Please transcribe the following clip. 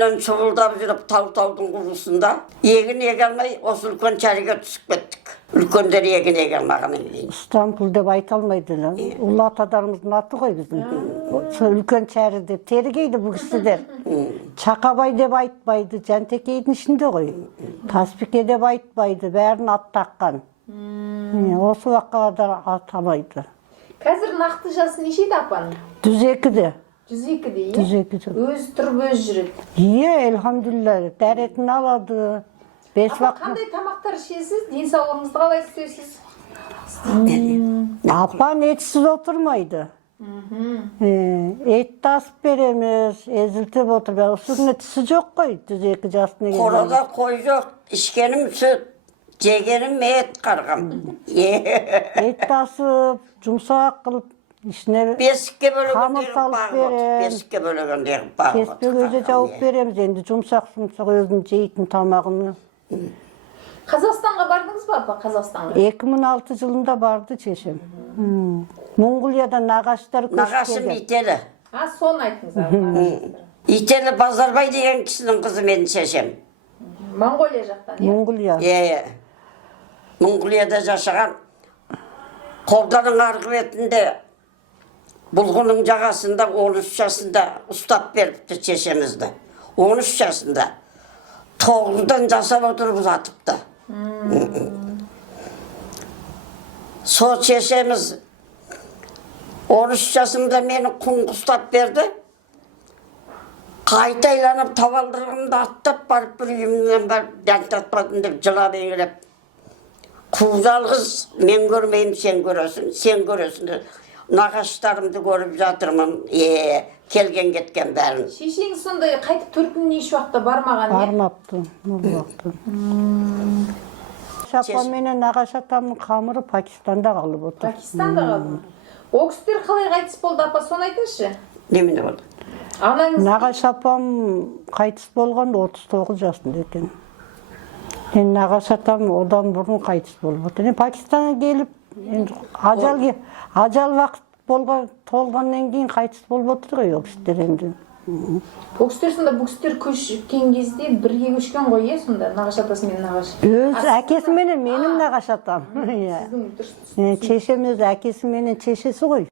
Şuğuldап жүріп тау-таудың құрысында егін еге алмай осы үлкен чәріге түсіп кеттік. Үлкендер егін еге алмағаннан кейін. Стамбул деп айта алмайды. Ұлы аталарымыздың аты ғой біздің. Үлкен чәрі деп тергейді бұл кісілер. Чақабай деп айтпайды, Жантекейдің ішінде ғой. Таспике деп айтпайды, бәрін ат таққан. Осы уаққаларда атамайды. Қазір нақты жасы нешейді апаның? 102-де. 102-де, иә? 102-де. Өз тұрып өз жүреді. Иә, элхамдулилля, дәретін алады. Апа, қандай тамақтар ішесіз? Денсаулығыңызды қалай істесіз? Апан етсіз отырмайды. Ет тасып береміз, ezilтіп отыр. Осының етісі жоқ қой, 102 жасына келген. Қорада қой жоқ, ішкенім сүт, жегенім ет қарғам. Ет тасып, жұмсақ қылып, ішіне Бесікке қамыр бөлігін салып бағып отыр. берем. Бесікке бөлігін бағып отыр. Кеспе көже жауып береміз, енді жұмсақ-жұмсақ өзінің жейтін тамағыны. Қазақстанға бардыңыз ба, апа, Қазақстанға? 2006 жылында барды шешем. Монғолиядан нағаштар көшіп Нағашым келді. Ителі. Соны айтыңыз, апа. Ителі Базарбай деген кісінің қызы менің шешем. Монғолия жақтан, иә? Монғолия. Монғолияда жашаған. Қолданың арғы бетінде бұлғының жағасында 13 жасында ұстап беріпті шешемізді. 13 жасында. 9-дан жасап отырып ұзатыпты. Сол шешеміз 13 жасымда мені құңғы ұстап берді. Қайта айланып табалдырығымды аттап барып бір үйімнен барып дән татпадым деп жылап еңіреп. Қу жалғыз мен көрмеймін, сен көресің, сен көресің. Нағаштарымды көріп жатырмын, келген кеткен бәрін. Шешеңіз сондай қайтып төркініне еш уақытта бармаған, не? Бармапты, бұл уақытта. Шапам менен нағаш атамның қамыры Пакистанда қалып отыр. Пакистанда қалды. О кісілер қалай қайтыс болды, апа, соны айтыңызшы. Немене болды? Анаңыз Нағаш апам қайтыс болған 39 жасында екен. Нағаш атам одан бұрын қайтыс болып отыр. Пакистанға келіп, ажал вақыт толғаннан кейін қайтыс болып отыр ғой ол кісілер енді. О кісілер сонда бұл кісілер көшкен кезде бірге көшкен ғой, сонда нағаш атасы мен нағаш. Өз әкесі менен менің нағаш атам. Сіздің дұрыс. Шешем өз әкесі менен шешесі ғой.